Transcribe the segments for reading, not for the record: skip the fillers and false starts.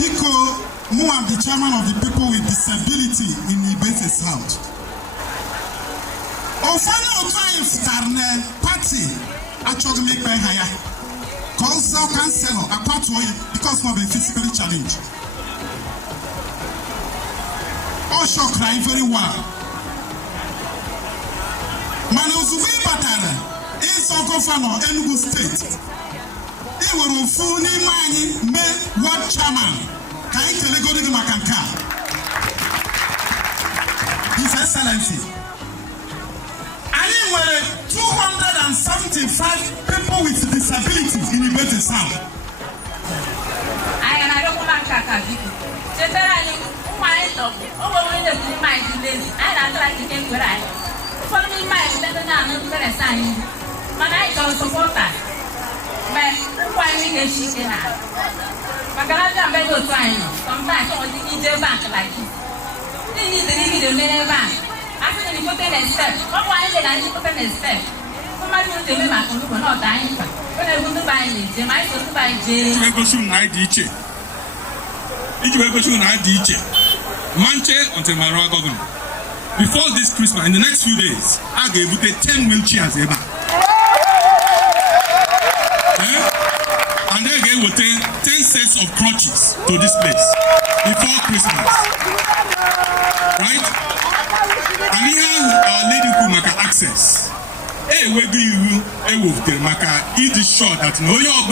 Because I am the chairman of the people with disability in Igbo-Eze South. Ofana times karne party actually make by higher. Councillor apart because of being physically challenged. All shock cry very well. Manuzuvi Batara is Okofano, Enugu State. They were fully money made what chairman. Can you tell go to Makanka? His Excellency. I were 275 people with disabilities in Igbo-Eze South. I don't want to sometimes you need a bank like this. You need to leave the main bank. After you put in a step, what why did I put in a step? Somebody will tell me my phone will not die. When I want to buy it, they might go to buy jail. You go soon, I DJ. If you go soon, I DJ. Manche until my royal governor. Before this Christmas, in the next few days, I gave you 10 wheelchairs ever. And then again, we'll take 10 sets of crutches to this place before Christmas. Right? And here our lady could make access. Hey, where do you make it is sure that no you're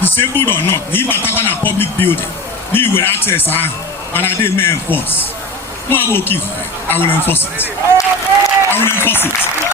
disabled or not, if I a public building, you will access and I did may enforce. No, I will enforce it. I will enforce it.